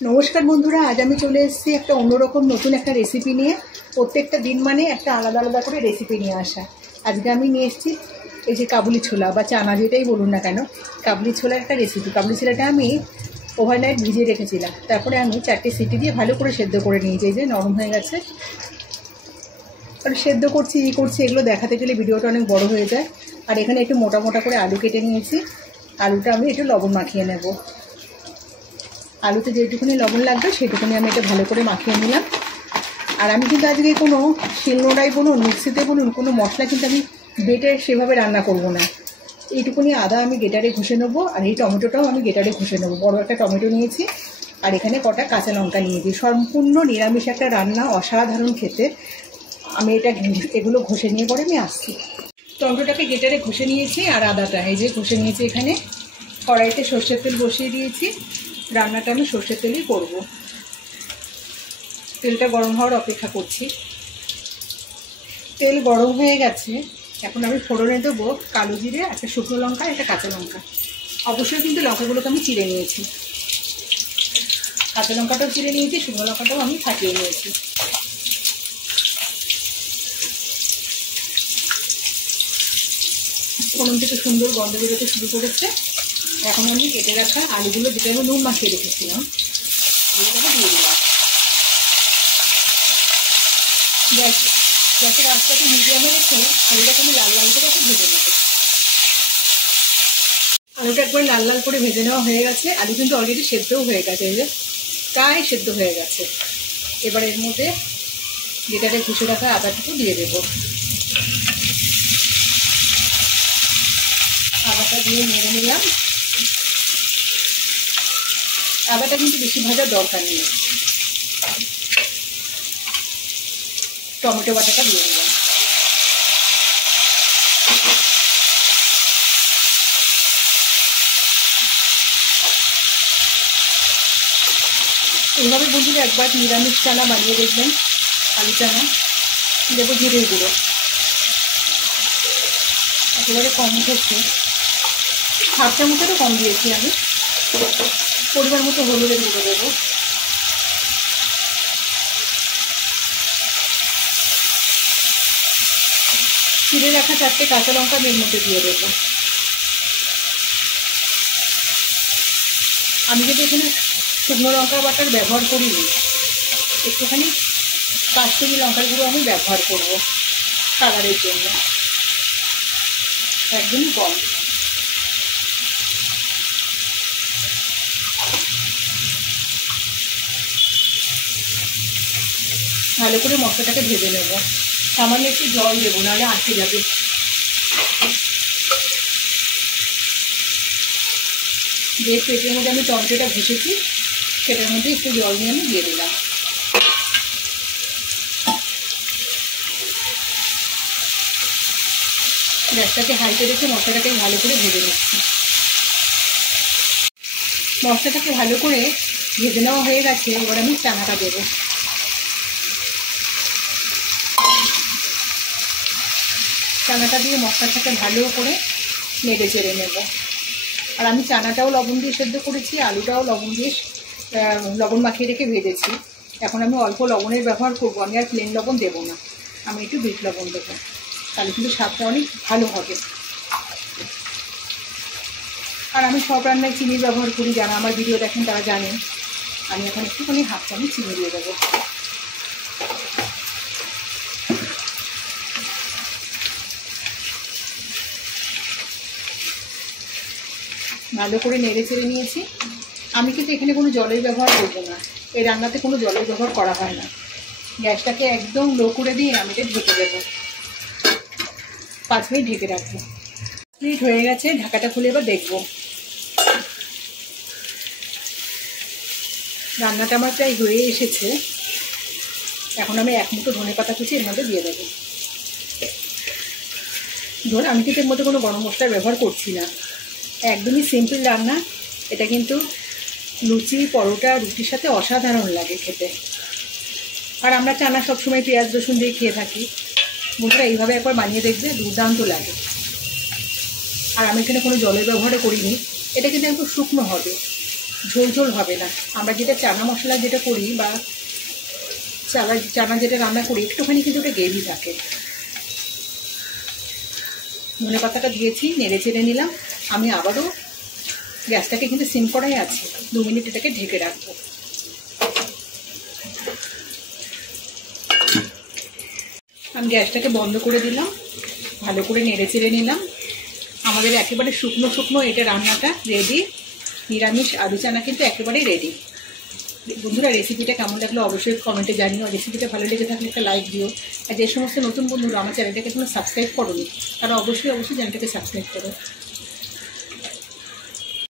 নমস্কার বন্ধুরা, আজ আমি চলে এসেছি একটা অন্যরকম নতুন একটা রেসিপি নিয়ে। প্রত্যেকটা দিন মানে একটা আলাদা আলাদা করে রেসিপি নিয়ে আসা। আজকে আমি নিয়ে এসেছি এই যে কাবুলি ছোলা বা চানা যেটাই বলুন না কেন, কাবুলি ছোলার একটা রেসিপি। কাবুলি ছোলাটা আমি ওভারনাইট ভিজিয়ে রেখেছিলাম, তারপরে আমি 4টে সিটি দিয়ে ভালো করে সেদ্ধ করে নিয়েছি। এই যে নরম হয়ে গেছে। আর সেদ্ধ করছি এগুলো দেখাতে গেলে ভিডিওটা অনেক বড় হয়ে যায়। আর এখানে একটু মোটা মোটা করে আলু কেটে নিয়েছি। আলুটা আমি একটু লবণ মাখিয়ে নেব। আলুতে যেটুকুনি লবণ লাগবে সেটুকুনি আমি এটা ভালো করে মাখিয়ে নিলাম। আর আমি কিন্তু আজকে কোনো শিলনোড়াই বলুন মিক্সিতে বলুন কোনো মশলা কিন্তু আমি বেটে সেভাবে রান্না করব না। এইটুকুনি আদা আমি গেটারে ঘষে নেবো, আর এই টমেটোটাও আমি গেটারে ঘষে নেবো। বড় একটা টমেটো নিয়েছি, আর এখানে কটা কাঁচা লঙ্কা নিয়েছি। সম্পূর্ণ নিরামিষ একটা রান্না, অসাধারণ খেতে। আমি এগুলো ঘষে নিয়ে পরে আমি আসছি। টমেটোটাকে গেটারে ঘষে নিয়েছি, আর আদাটা এই যে ঘষে নিয়েছি। এখানে কড়াইতে সর্ষের তেল বসিয়ে দিয়েছি। রান্নাটা আমি সর্ষের তেলই করব। তেলটা গরম হওয়ার অপেক্ষা করছি। তেল গরম হয়ে গেছে, এখন আমি ফোড়নে দেবো কালো জিরে, একটা শুকনো লঙ্কা, একটা কাঁচা লঙ্কা। অবশ্যই কিন্তু লঙ্কাগুলোকে আমি চিড়ে নিয়েছি। কাঁচা লঙ্কাটাও চিড়ে নিয়েছি, শুকনো লঙ্কাটাও আমি ফাটিয়ে নিয়েছি। ফোড়ন থেকে সুন্দর গন্ধ বেরোতে শুরু করেছে। এখন আমি কেটে রাখা আলুগুলো, যেটা আমি নুন মাখিয়ে রেখেছিলাম, আলুগুলোকে দিয়ে দিলাম। গ্যাসের আঁচটাকে মিডিয়ামে রেখে আলুটাকে আমি লাল লাল করে ভেজে নেব। আলুটা একবার লাল লাল করে ভেজে নেওয়া হয়ে গেছে। আলু কিন্তু অলরেডি সেদ্ধও হয়ে গেছে, এই যে প্রায় সেদ্ধ হয়ে গেছে। এবার এর মধ্যে যেটাতে ঘষে রাখা আদাটুকু দিয়ে দেব। আদাটা দিয়ে নেড়ে নিলাম। আদাটা কিন্তু বেশি ভাজার দরকার নেই। টমেটো বাটাটা দিয়ে দিলাম। এইভাবে বন্ধুরা একবার নিরামিষ চানা বানিয়ে দেখবেন। আলু চানা দেবো জিরের গুঁড়ো, একেবারে কম হচ্ছে, 1/2 চামচেরও কম দিয়েছি আমি। পরিমাণ মতো হলুদের গুঁড়ো দেবো। চিড়ে রাখা 4টে কাঁচা লঙ্কা এর মধ্যে দিয়ে দেবো। আমি যদি এখানে শুকনো লঙ্কা বাটার ব্যবহার করিনি, একটুখানি কাশ্মীরি লঙ্কার গুঁড়ো আমি ব্যবহার করব কালারের জন্য, একদমই কম। ভালো করে মশলাটাকে ভেজে নেব। সামান্য একটু জল দেবো, নাহলে আটকে যাবে। যে পেটের মধ্যে আমি টমেটোটা ঘষেছি সেটার মধ্যে একটু জল নিয়ে আমি দিয়ে দিলাম। গ্যাসটাকে হাইতে রেখে মশলাটাকে ভালো করে ভেজে নিচ্ছি। মশলাটাকে ভালো করে ভেজে নেওয়া হয়ে গেছে। এবার আমি চানাটা দেবো। চানাটা দিয়ে মশলাটাকে ভালো করে নেড়ে চেড়ে নেব। আর আমি চানাটাও লবণ দিয়ে সেদ্ধ করেছি, আলুটাও লবণ মাখিয়ে রেখে ভেজেছি। এখন আমি অল্প লবণের ব্যবহার করব। আমি আর প্লেন লবণ দেবো না, আমি একটু বিট লবণ দেবো, তাহলে কিন্তু স্বাদটা অনেক ভালো হবে। আর আমি সব রান্নায় চিনি ব্যবহার করি, যারা আমার ভিডিও দেখেন তারা জানেন। আমি এখন একটুখানি 1/2 চামচ চিনি দিয়ে দেবো। ভালো করে নেড়ে চেড়ে নিয়েছি। আমি কিন্তু এখানে কোনো জলের ব্যবহার করবো না। এই রান্নাতে কোনো জলের ব্যবহার করা হয় না। গ্যাসটাকে একদম লো করে দিয়ে আমি এটা ঢেকে দেবো। 5 মিনিট ঢেকে রাখবো। 5 মিনিট হয়ে গেছে, ঢাকাটা খুলে এবার দেখবো। রান্নাটা আমার প্রায় হয়ে এসেছে। এখন আমি 1 মুঠো ধনেপাতা কুচি এর মধ্যে দিয়ে দেবো। আমি কিন্তু এর মধ্যে কোনো গরম মশলার ব্যবহার করছি না। একদমই সিম্পল রান্না। এটা কিন্তু লুচি, পরোটা, রুটির সাথে অসাধারণ লাগে খেতে। আর আমরা চানা সবসময় পেঁয়াজ রসুন দিয়ে খেয়ে থাকি। বন্ধুরা এইভাবে একবার বানিয়ে দেখবে, দুর্দান্ত লাগে। আর আমি এখানে কোনো জলের ব্যবহারও করিনি। এটা কিন্তু একটু শুকনো হবে। ঝোল ঝোল হবে না। আমরা যেটা চানা মশলা যেটা করি বা চানা যেটা রান্না করি একটুখানি কিন্তু ওটা গ্রেভি থাকে। ধনে পাতাটা দিয়েছি, নেড়ে চেড়ে নিলাম। আমি আবারও গ্যাসটাকে কিন্তু সিম করাই আছে, 2 মিনিট এটাকে ঢেকে রাখবো। আমি গ্যাসটাকে বন্ধ করে দিলাম, ভালো করে নেড়ে চেড়ে নিলাম। আমাদের একেবারে শুকনো শুকনো এটা রান্নাটা রেডি। নিরামিষ আলু চানা কিন্তু একেবারেই রেডি। বন্ধুরা, রেসিপিটা কেমন লাগলো অবশ্যই কমেন্টে জানিও। রেসিপিটা ভালো লেগে থাকলে একটা লাইক দিও। আর যে সমস্ত নতুন বন্ধুরা আমার চ্যানেলটাকে এখনো সাবস্ক্রাইব করোনি তারা অবশ্যই চ্যানেলটাকে সাবস্ক্রাইব করো।